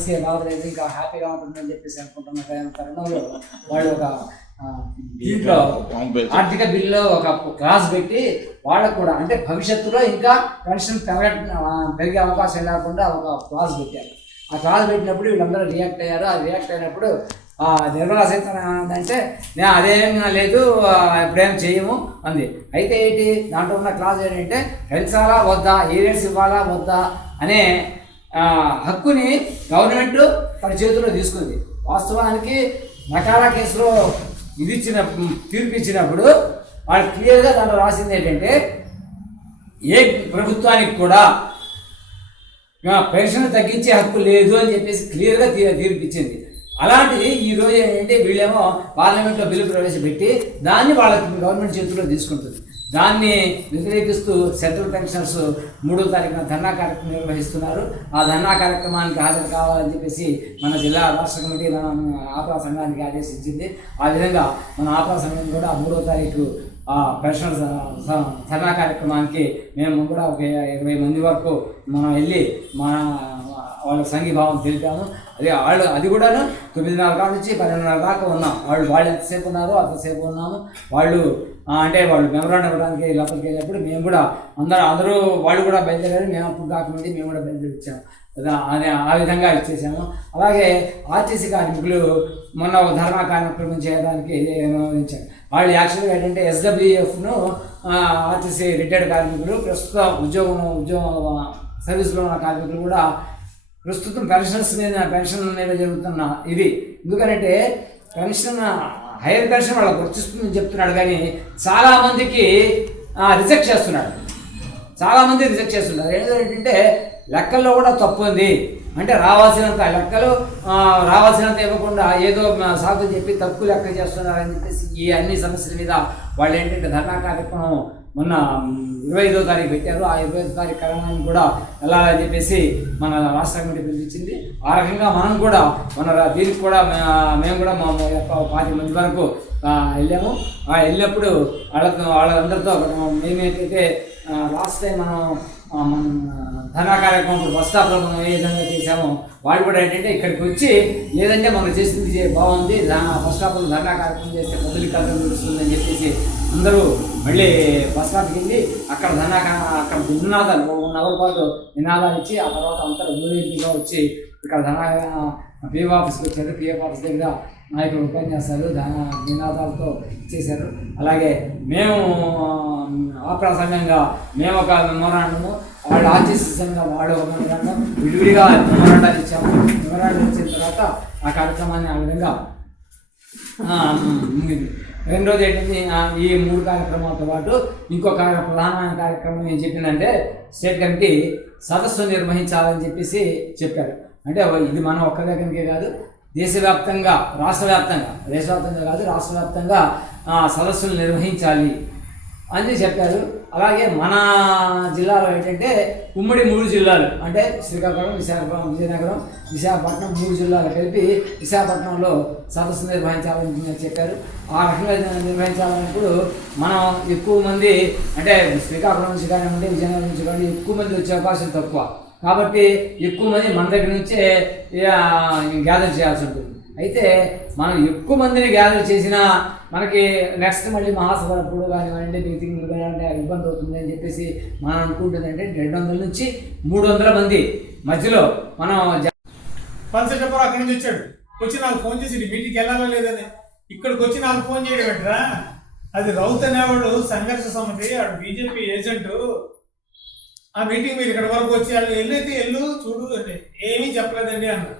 వయసుకే బాగలేదు ఇంకా హ్యాపీగా ఉంటుందని చెప్పేసి అనుకుంటున్న తరుణ- తరుణంలో వాళ్ళు ఒక దీంట్లో ఆర్థిక బిల్లులో ఒక క్లాస్ పెట్టి వాళ్ళకు కూడా అంటే భవిష్యత్తులో ఇంకా పెన్షన్ పెరగ అవకాశం లేకుండా ఒక క్లాస్ పెట్టారు. ఆ క్లాస్ పెట్టినప్పుడు వీళ్ళందరూ రియాక్ట్ అయ్యారు. ఆ రియాక్ట్ అయినప్పుడు ఆ, నిర్మలా సీతారామన్ అంటే నేను అదేం లేదు ఇప్పుడేం చేయము అంది. అయితే ఏంటి దాంట్లో ఉన్న క్లాస్ ఏంటంటే పెంచాలా వద్దా? ఏరియర్స్ ఇవ్వాలా? వద్దా? అనే హక్కుని గవర్నమెంట్ తన చేతిలో తీసుకుంది. వాస్తవానికి నకాల కేసులో ఇది ఇచ్చిన తీర్పు ఇచ్చినప్పుడు వాళ్ళు క్లియర్గా దాంట్లో రాసింది ఏంటంటే ఏ ప్రభుత్వానికి కూడా పెన్షన్ తగ్గించే హక్కు లేదు అని చెప్పేసి క్లియర్గా తీర్పు తీర్పిచ్చింది. అలాంటిది ఈ రోజు ఏంటంటే వీళ్ళేమో పార్లమెంట్లో బిల్లు ప్రవేశపెట్టి దాన్ని వాళ్ళకి గవర్నమెంట్ చేతిలో తీసుకుంటుంది. దాన్ని వ్యతిరేకిస్తూ సెంట్రల్ పెన్షనర్స్ మూడో తారీఖున ధర్నా కార్యక్రమం నిర్వహిస్తున్నారు. ఆ ధర్నా కార్యక్రమానికి హాజరు కావాలని చెప్పేసి మన జిల్లా రాష్ట్ర కమిటీ మన ఆపరా సంఘానికి ఆదేశించింది. ఆ విధంగా మన ఆపరా సంఘం కూడా మూడో తారీఖు ఆ పెన్షన్ ధర్నా కార్యక్రమానికి మేము కూడా ఒక ఇరవై మంది వరకు మనం వెళ్ళి మన వాళ్ళ సంఘీభావం తెలిపాము అదే వాళ్ళు అది కూడాను తొమ్మిదిన్నర దాకా నుంచి పన్నెండున్నర దాకా ఉన్నాం. వాళ్ళు వాళ్ళు ఎంతసేపు ఉన్నారో అంతసేపు ఉన్నాము. వాళ్ళు అంటే వాళ్ళు మెమరాండం ఇవ్వడానికి లోపలికి వెళ్ళినప్పుడు మేము కూడా అందరూ అందరూ వాళ్ళు కూడా బయలుదేరారు. మేము అప్పుడు కాకముందు మేము కూడా బయలుదేరిచ్చాము. అదే ఆ విధంగా ఇచ్చేసాము. అలాగే ఆర్టీసీ కార్మికులు మొన్న ఒక ధర్నా కార్యక్రమం చేయడానికి నిర్వహించారు వాళ్ళు యాక్చువల్గా ఏంటంటే ఎస్డబ్ల్యూఎఫ్ను ఆర్టీసీ రిటైర్డ్ కార్మికులు ప్రస్తుతం ఉద్యోగం ఉద్యోగం సర్వీస్లో ఉన్న కార్మికులు కూడా ప్రస్తుతం పెన్షన్స్ మీద పెన్షన్ మీద జరుగుతున్న ఇది. ఎందుకంటే పెన్షన్ హైయర్ పెన్షన్ వాళ్ళకి వర్తిస్తుందని చెప్తున్నాడు కానీ చాలామందికి రిజెక్ట్ చేస్తున్నాడు. చాలామంది రిజెక్ట్ చేస్తున్నారు. ఏంటంటే లెక్కల్లో కూడా తప్పు ఉంది. అంటే రావాల్సినంత లెక్కలు రావాల్సినంత ఇవ్వకుండా ఏదో సాగు చెప్పి తక్కువ లెక్క చేస్తున్నారని చెప్పేసి ఈ అన్ని సమస్యల మీద వాళ్ళు ఏంటంటే ధర్నా కార్యక్రమం మొన్న ఇరవై ఐదో తారీఖు పెట్టారు. ఆ ఇరవై ఐదో తారీఖు కార్యక్రమాన్ని కూడా వెళ్ళాలని చెప్పేసి మన రాష్ట్ర కమిటీ పిలిపించింది. ఆ రకంగా మనం కూడా మన దీనికి కూడా మేము కూడా మా యొక్క పాతి మంది వరకు వెళ్ళాము. ఆ వెళ్ళినప్పుడు వాళ్ళతో వాళ్ళందరితో మేమేంటంటే లాస్ట్ టైం మనం మన మనం ధనా కార్యక్రమం బస్ స్టాప్లో మనం ఏ విధంగా చేసామో వాళ్ళు కూడా ఏంటంటే ఇక్కడికి వచ్చి లేదంటే మనం చేసింది బాగుంది. ధనా బస్ స్టాప్లో ధనా కార్యక్రమం చేస్తే పబ్లిక్ కథలు నడుస్తుందని చెప్పేసి అందరూ మళ్ళీ బస్ స్టాప్కి వెళ్ళి అక్కడ ధనా అక్కడ నినాదాలు వన్ అవర్ పాటు నినాదాలు ఇచ్చి ఆ తర్వాత అంతా ఊరేగింపుగా వచ్చి ఇక్కడ ధనా పిఎఫ్ ఆఫీస్కి వచ్చారు. పిఎఫ్ ఆఫీస్ దగ్గర నాయకులు ఉపన్యాసాలు ధన నినాదాలతో ఇచ్చేశారు. అలాగే మేము ఆపరా సంఘంగా మేము ఒక మెమోరాండము వాళ్ళు ఆర్టీసీ సంఘం వాళ్ళు ఒక మెమోరాండం విడివిడిగా మెమోరాండాలు ఇచ్చాము. మెమోరాండం ఇచ్చిన తర్వాత ఆ కార్యక్రమాన్ని ఆ విధంగా ఆ, రెండోది ఏంటంటే ఈ మూడు కార్యక్రమాలతో పాటు ఇంకొక ప్రధానమైన కార్యక్రమం ఏం చెప్పిందంటే స్టేట్ కమిటీ సదస్సు నిర్వహించాలని చెప్పేసి చెప్పారు. అంటే ఇది మనం ఒక్క దగ్గరికే కాదు దేశవ్యాప్తంగా రాష్ట్ర వ్యాప్తంగా దేశవ్యాప్తంగా కాదు రాష్ట్రవ్యాప్తంగా సదస్సులు నిర్వహించాలి అని చెప్పారు. అలాగే మన జిల్లాలో ఏంటంటే ఉమ్మడి మూడు జిల్లాలు అంటే శ్రీకాకుళం విశాఖపట్నం విజయనగరం విశాఖపట్నం మూడు జిల్లాలు కలిపి విశాఖపట్నంలో సదస్సు నిర్వహించాలని చెప్పారు. ఆ రకంగా నిర్వహించాలన్నప్పుడు మనం ఎక్కువ మంది అంటే శ్రీకాకుళం నుంచి కానివ్వండి విజయనగరం నుంచి కానీ ఎక్కువ మంది వచ్చే అవకాశం తక్కువ. కాబట్టి ఎక్కువ మంది మన దగ్గర నుంచే గ్యాదర్ చేయాల్సి ఉంటుంది. అయితే మనం ఎక్కువ మందిని గ్యాదర్ చేసినా మనకి నెక్స్ట్ మళ్ళీ మహాసభలప్పుడు కానివ్వండి మీటింగ్లు కానివ్వండి ఇబ్బంది అవుతుంది అని చెప్పేసి మనం అనుకుంటుందంటే రెండు వందల నుంచి మూడు వందల మంది మధ్యలో మనం జా- అక్కడి నుంచి వచ్చాడు. వచ్చి నాకు ఫోన్ చేసి మీటింగ్కి వెళ్ళాలా లేదని. ఇక్కడికి వచ్చి నాకు ఫోన్ చేయడం ఏంట్రా? అది రౌత్ అనేవాడు సంఘర్ష సమితి వాడు బీజేపీ ఏజెంట్ ఆ మీటింగ్ మీరు ఇక్కడ వరకు వచ్చి వాళ్ళు వెళ్ళైతే వెళ్ళు చూడు అంటే ఏమీ చెప్పలేదండి అన్నారు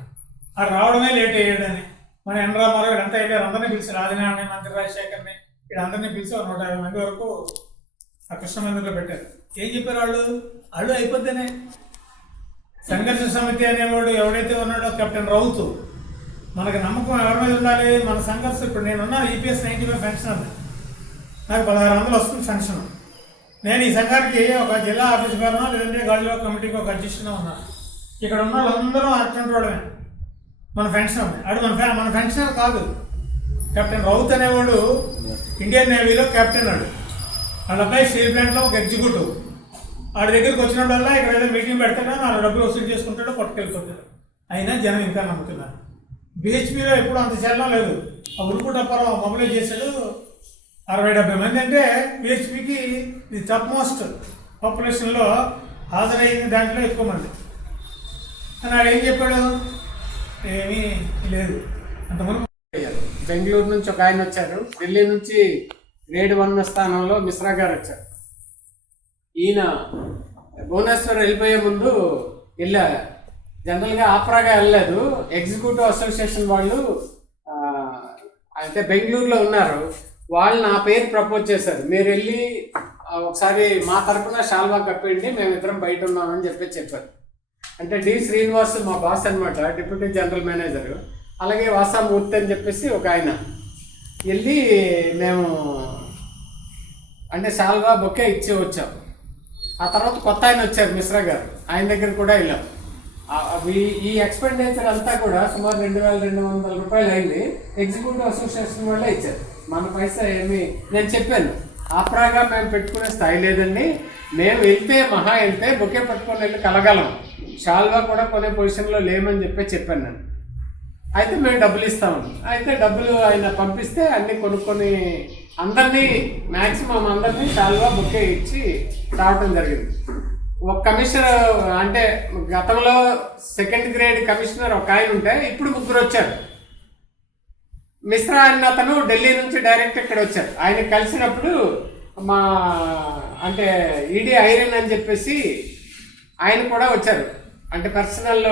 ఆడు రావడమే లేట్ అయ్యాడని. మన ఎన్ రామారావు వీళ్ళంతా వెళ్ళారు. అందరినీ పిలిచి రాజనారాయణ మంత్రి రాజశేఖర్ని వీళ్ళందరినీ పిలిచి ఒక నూట యాభై మంది వరకు ఆ కృష్ణ మందిర్లో పెట్టారు. ఏం చెప్పారు వాళ్ళు? వాళ్ళు అయిపోతేనే. సంఘర్షణ సమితి అనేవాడు ఎవడైతే ఉన్నాడో కెప్టెన్ రౌత్. మనకు నమ్మకం ఎవరి మీద ఉండాలి? మన సంఘర్షణ ఇప్పుడు నేను ఉన్నాను ఈపీఎస్ నైన్టీ ఫైవ్ పెన్షన్ అది. నాకు పదహారు వందలు వస్తుంది పెన్షన్ నేను ఈ సంఘానికి ఒక జిల్లా ఆఫీస్ గారు లేదంటే గాలిలో కమిటీకి ఒక అధ్యక్షుడు ఉన్నాను ఇక్కడ ఉన్న వాళ్ళందరూ అటువంటి వాళ్ళమే. మన పెన్షన్ అడు మన మన పెన్షనర్ కాదు. కెప్టెన్ రౌత్ అనేవాడు ఇండియన్ నేవీలో కెప్టెన్ ఆడు. వాళ్ళ అబ్బాయి స్టీల్ ప్లాంట్లో ఒక ఎగ్జిక్యూటివ్. వాడి దగ్గరికి వచ్చినప్పుడల్లా ఇక్కడ ఏదో మీటింగ్ పెడతాడో నా డబ్బులు వసూలు చేసుకుంటాడో పట్టుకెళ్ళిపోతాడు. అయినా జనం ఇంకా నమ్ముతున్నారు. బిహెచ్పిలో ఎప్పుడు అంత చలనం లేదు. ఆ ఉరుకు టప్పారావు మొబైల్ చేశాడు. అరవై డెబ్బై మంది అంటే బిహెచ్పికి ఇది టప్ మోస్ట్ పాపులేషన్లో హాజరైన దాంట్లో ఎక్కువ మంది. అని ఏం చెప్పాడు? ఏమీ లేదు. అంతవరకు బెంగళూరు నుంచి ఒక ఆయన వచ్చారు. ఢిల్లీ నుంచి గ్రేడ్ వన్ స్థానంలో మిశ్రా గారు వచ్చారు. ఈయన భువనేశ్వర్ వెళ్ళిపోయే ముందు వెళ్ళా జనరల్గా ఆపరాగా వెళ్ళలేదు. ఎగ్జిక్యూటివ్ అసోసియేషన్ వాళ్ళు అయితే బెంగళూరులో ఉన్నారు. వాళ్ళు నా పేరు ప్రపోజ్ చేశారు. మీరు వెళ్ళి ఒకసారి మా తరపున షాల్వా కప్పేయండి. మేమిద్దరం బయట ఉన్నామని చెప్పి చెప్పారు. అంటే డి శ్రీనివాస్ మా బాస్ అనమాట డిప్యూటీ జనరల్ మేనేజర్. అలాగే వాసామూర్తి అని చెప్పేసి ఒక ఆయన. వెళ్ళి మేము అంటే శాల్వా బొకే ఇచ్చి వచ్చాం. ఆ తర్వాత కొత్త ఆయన వచ్చారు మిశ్రా గారు. ఆయన దగ్గర కూడా వెళ్ళాం. అవి ఈ ఎక్స్పెండిచర్ అంతా కూడా సుమారు రెండు వేల రెండు వందల రూపాయలు అయింది. ఎగ్జిక్యూటివ్ అసోసియేషన్ వాళ్ళే ఇచ్చారు. మన పైసా ఏమి నేను చెప్పాను. ఆపరాగా మేము పెట్టుకునే స్థాయి లేదండి. మేము వెళ్తే మహా వెళ్తే బొకే పట్టుకొని వెళ్ళి కలగలం. షాల్వా కూడా కొనే పొజిషన్లో లేమని చెప్పి చెప్పాను నేను. అయితే మేము డబ్బులు ఇస్తామని అయితే డబ్బులు ఆయన పంపిస్తే అన్ని కొనుక్కొని అందరినీ మ్యాక్సిమం అందరినీ షాల్వా బుకే ఇచ్చి రావటం జరిగింది. ఒక కమిషనర్ అంటే గతంలో సెకండ్ గ్రేడ్ కమిషనర్ ఒక ఆయన ఉంటే ఇప్పుడు ముగ్గురు వచ్చారు. మిశ్రా అన్న అతను ఢిల్లీ నుంచి డైరెక్ట్ ఇక్కడ వచ్చారు. ఆయన కలిసినప్పుడు మా అంటే ఈడీ ఐరన్ అని చెప్పేసి ఆయన కూడా వచ్చారు. అంటే పర్సనల్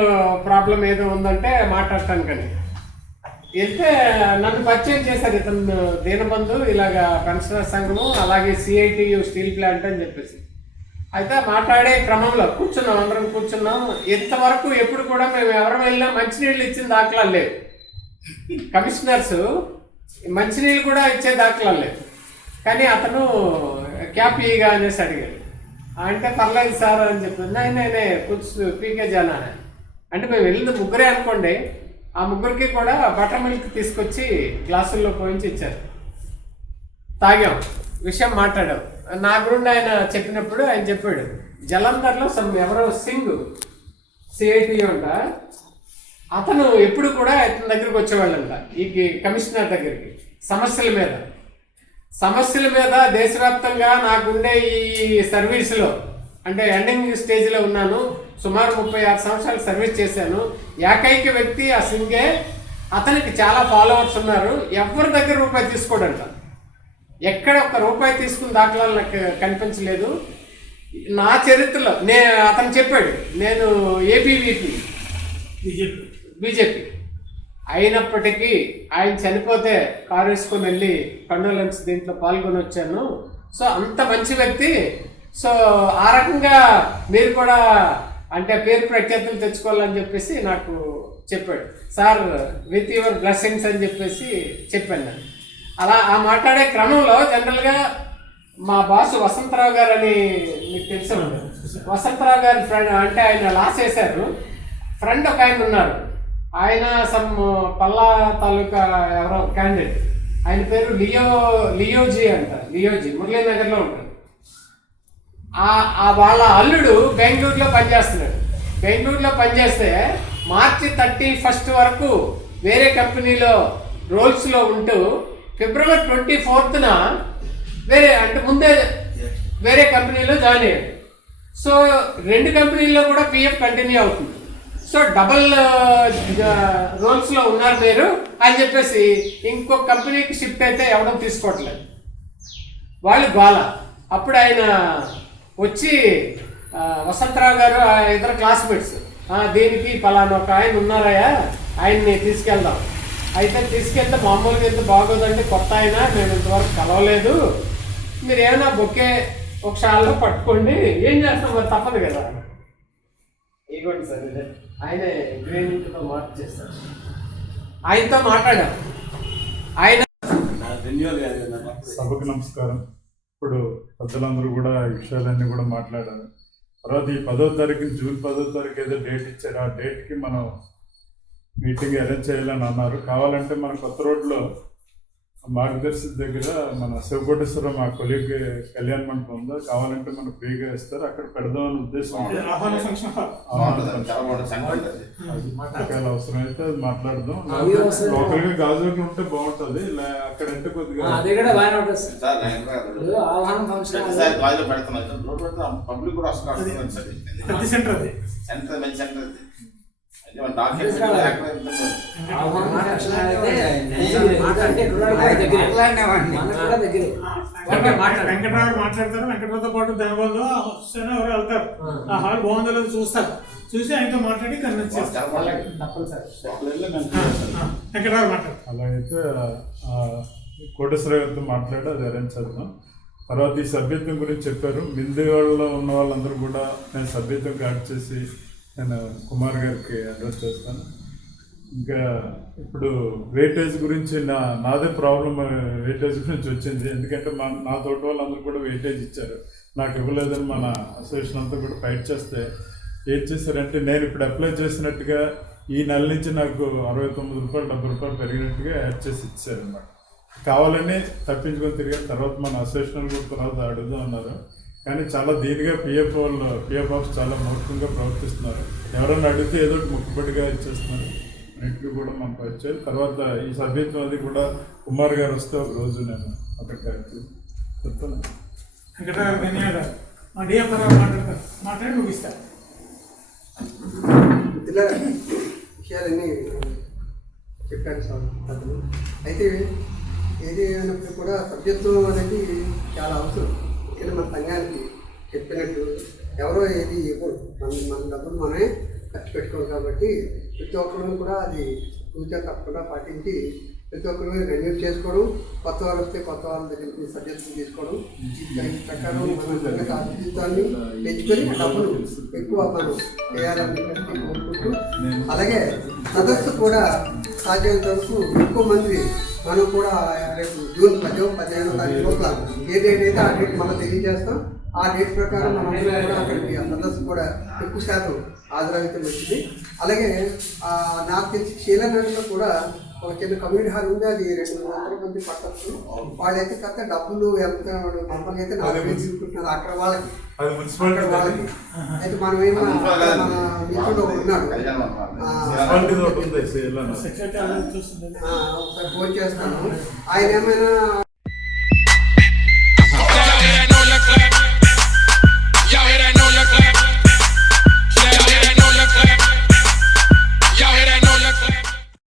ప్రాబ్లం ఏదో ఉందంటే మాట్లాడటానికని. వెళ్తే నన్ను పరిచయం చేశారు ఇతను దీనబంధు ఇలాగా పెన్షనర్ సంఘము అలాగే సిఐటియు స్టీల్ ప్లాంట్ అని చెప్పేసి. అయితే మాట్లాడే క్రమంలో కూర్చున్నాం అందరం కూర్చున్నాం. ఇంతవరకు ఎప్పుడు కూడా మేము ఎవరు వెళ్ళినా మంచినీళ్ళు ఇచ్చిన దాఖలాలు లేవు. కమిషనర్స్ మంచినీళ్ళు కూడా ఇచ్చే దాఖలాలు లేవు. కానీ అతను క్యాప్ ఈగా అనేసి అడిగాడు అంటే పర్లేదు సార్ అని చెప్పి నై నేనే కూర్చు పీకే జానా. అని. అంటే మేము వెళ్ళింది ముగ్గురే అనుకోండి. ఆ ముగ్గురికి కూడా బటర్ మిల్క్ తీసుకొచ్చి గ్లాసుల్లో పోయించి ఇచ్చారు. తాగాం. విషయం మాట్లాడాం. నా గురించి ఆయన చెప్పినప్పుడు ఆయన చెప్పాడు జలంధర్లో సమ్ ఎవరో సింగ్ సిఐటి అంట. అతను ఎప్పుడు కూడా ఇతని దగ్గరికి వచ్చేవాళ్ళంట. ఈ కమిషనర్ దగ్గరికి సమస్యల మీద. సమస్యల మీద దేశవ్యాప్తంగా నాకుండే ఈ సర్వీసులో అంటే ఎండింగ్ స్టేజ్లో ఉన్నాను. సుమారు ముప్పై ఆరు సంవత్సరాలు సర్వీస్ చేశాను. ఏకైక వ్యక్తి ఆ సింగే. అతనికి చాలా ఫాలోవర్స్ ఉన్నారు. ఎవరి దగ్గర రూపాయి తీసుకోడంట? ఎక్కడ ఒక రూపాయి తీసుకున్న దాఖలాలు నాకు కనిపించలేదు. నా చరిత్రలో నే అతను చెప్పాడు నేను ఏబీవీపీ బీజేపీ. బీజేపీ. అయినప్పటికీ ఆయన చనిపోతే కారు వేసుకొని వెళ్ళి కండోలెన్స్ దీంట్లో పాల్గొని వచ్చాను. సో అంత మంచి వ్యక్తి. సో ఆ రకంగా మీరు కూడా అంటే పేరు ప్రఖ్యాతులు తెచ్చుకోవాలని చెప్పేసి నాకు చెప్పాడు. సార్ విత్ యువర్ బ్లెస్సింగ్స్ అని చెప్పేసి చెప్పాను నేను. అలా ఆ మాట్లాడే క్రమంలో జనరల్గా మా బాస్ వసంతరావు గారు అని మీకు తెలుసు వసంతరావు గారి ఫ్రెండ్ అంటే ఆయన లాస్ చేశారు ఫ్రెండ్ ఒక ఆయన ఉన్నారు. ఆయన సమ్ పల్లా తాలూకా ఎవరో క్యాండిడేట్ ఆయన పేరు లియో లియోజీ అంట లియోజీ మురళీనగర్లో ఉంటాడు. ఆ వాళ్ళ అల్లుడు బెంగళూరులో పనిచేస్తున్నాడు. బెంగళూరులో పనిచేస్తే మార్చి థర్టీ ఫస్ట్ వరకు వేరే కంపెనీలో రోల్స్లో ఉంటూ ఫిబ్రవరి ట్వంటీ ఫోర్త్న వేరే అంటే ముందే వేరే కంపెనీలో జాయిన్ అయ్యాడు. సో రెండు కంపెనీల్లో కూడా పిఎఫ్ కంటిన్యూ అవుతుంది. సో డబల్ రోల్స్లో ఉన్నారు మీరు అని చెప్పేసి ఇంకో కంపెనీకి షిఫ్ట్ అయితే ఎవడం తీసుకోవట్లేదు. వాళ్ళు గోల. అప్పుడు ఆయన వచ్చి వసంతరావు గారు ఇద్దరు క్లాస్మేట్స్ దీనికి పలానా ఒక ఆయన ఉన్నారయ్యా ఆయన్ని తీసుకెళ్దాం. అయితే తీసుకెళ్తే మామూలుగా ఎంత బాగోదండి కొత్త ఆయన మేము ఇంతవరకు కలవలేదు. మీరు ఏమైనా బొకే ఒక షాల్లో పట్టుకోండి ఏం చేస్తాం మరి తప్పదు కదా. ఇవ్వండి సార్ ఇదే. ఆయనే గ్రీన్తో మార్క్ చేస్తారు ఆయనతో మాట్లాడాం. ఆయన సభకు నమస్కారం. ఇప్పుడు పెద్దలందరూ కూడా ఈ విషయాలన్నీ కూడా మాట్లాడారు. తర్వాత ఈ పదో తారీఖు జూన్ పదో తారీఖు ఏదో డేట్ ఇచ్చారు. ఆ డేట్కి మనం మీటింగ్ అరేంజ్ చేయాలని అన్నారు. కావాలంటే మన కొత్త రోడ్లో మార్గదర్శి దగ్గర మన శివకోటేశ్వరం మా కొలీగ్ కళ్యాణ మండపం ఉందో? కావాలంటే మనకు ఫ్రీగా ఇస్తారు. అక్కడ పెడదామని ఉద్దేశం బాగుంటుంది. సెంటర్ ఉంటుంది. అది ఒకవేళ మాట్లాడదాం. అవసరం. లోకల్గా గాజువాక ఉంటే బాగుంటది. అక్కడంటే కొద్దిగా పబ్లిక్ కూడా సెంటర్ అది. సెంటర్ వెంకటరావు మాట్లాడతారు. వెంకటరావుతో పాటు ధనబంధు హుస్సేన్ ఎవరు వెళ్తారు. ఆ. హాల్ బాగుందో లేదో చూస్తారు. చూసి ఆయనతో మాట్లాడి కన్విన్స్ చేస్తారు. వెంకటరావు మాట్లాడు. అలాగైతే ఆ, కోటేశ్వర గారితో మాట్లాడి అది అరేంజ్ చేద్దాం. తర్వాత ఈ సభ్యత్వం గురించి చెప్పారు. మింది వాళ్ళలో ఉన్న వాళ్ళందరూ కూడా నేను సభ్యత్వం యాడ్ చేసి నేను కుమార్ గారికి అడ్రస్ చేస్తాను. ఇంకా ఇప్పుడు వెయిటేజ్ గురించి నా నాదే ప్రాబ్లం వెయిటేజ్ గురించి వచ్చింది. ఎందుకంటే మా నా తోటి వాళ్ళందరూ కూడా వెయిటేజ్ ఇచ్చారు. నాకు ఇవ్వలేదని మన అసోసియేషన్ అంతా కూడా ఫైట్ చేస్తే ఏం చేశారంటే నేను ఇప్పుడు అప్లై చేసినట్టుగా ఈ నెల నుంచి నాకు అరవై తొమ్మిది రూపాయలు డెబ్బై రూపాయలు పెరిగినట్టుగా యాడ్ చేసి ఇచ్చారు అనమాట కావాలని తప్పించుకొని తిరిగిన. తర్వాత మన అసోసియేషన్ కూడా తర్వాత అడుగుదాం అన్నారు. కానీ చాలా దీనిగా పిఎఫ్ వాళ్ళు పిఎఫ్ ఆఫ్ చాలా మూర్ఖంగా ప్రవర్తిస్తున్నారు. ఎవరైనా అడిగితే ఏదో ముక్కుబడిగా ఇచ్చేస్తున్నారు. అన్నింటినీ కూడా మనకు వచ్చారు తర్వాత ఈ సభ్యత్వం అది కూడా కుమార్ గారు వస్తే ఒక రోజు నేను అక్కడికి వచ్చి చెప్తాను. వెంకటరావు ధన్యవాదాలు మా డిఎఫ్ రావు మాట్లాడతారు. మాట్లాడి ముగిస్తారు ఇలా విషయాలన్నీ చెప్పాను సార్ అతను. అయితే ఏది అయినప్పుడు కూడా సభ్యత్వం అనేది చాలా అవసరం. ఎందుకంటే మన సంఘానికి చెప్పినట్టు ఎవరో ఏది ఇవ్వరు మన మన డబ్బులు మనమే ఖర్చు పెట్టుకోవాలి కాబట్టి ప్రతి ఒక్కరు కూడా అది పూజ తప్పకుండా పాటించి ప్రతి ఒక్కరు రెన్యూ చేసుకోవడం కొత్త వాళ్ళు వస్తే కొత్త వాళ్ళ దగ్గర నుంచి తీసుకోవడం దాని ప్రకారం మన పెంచుకొని డబ్బులు ఎక్కువ మనం చేయాలని కోరుకుంటూ అలాగే సదస్సు కూడా సాధ్యమైనంత వరకు ఎక్కువ మంది మనం కూడా రేపు జూన్ పదిహేను పదిహేను తారీఖు లోపల ఏదేదైతే ఆ డేట్ మనం తెలియజేస్తాం ఆ డేట్ ప్రకారం మనం కూడా అక్కడికి సదస్సు కూడా ఎక్కువ శాతం హాజరైతే వచ్చింది అలాగే నాకు తెలిసి శీలనగర్లో కూడా ఒక చిన్న కమ్యూనిటీ హాల్ ఉంది అది రెండు వందల మంది పట్టచ్చు. వాళ్ళైతే కథ డబ్బులు ఎంత మమ్మల్ని అయితే నాలుగు వేలు తీసుకుంటున్నారు. అక్కడ వాళ్ళకి. అది అక్కడ వాళ్ళకి. అయితే మనం ఏమో మన మిత్రుడు ఒకడు ఉన్నాడు. ఒకసారి ఫోన్ చేస్తాను. ఆయన ఏమైనా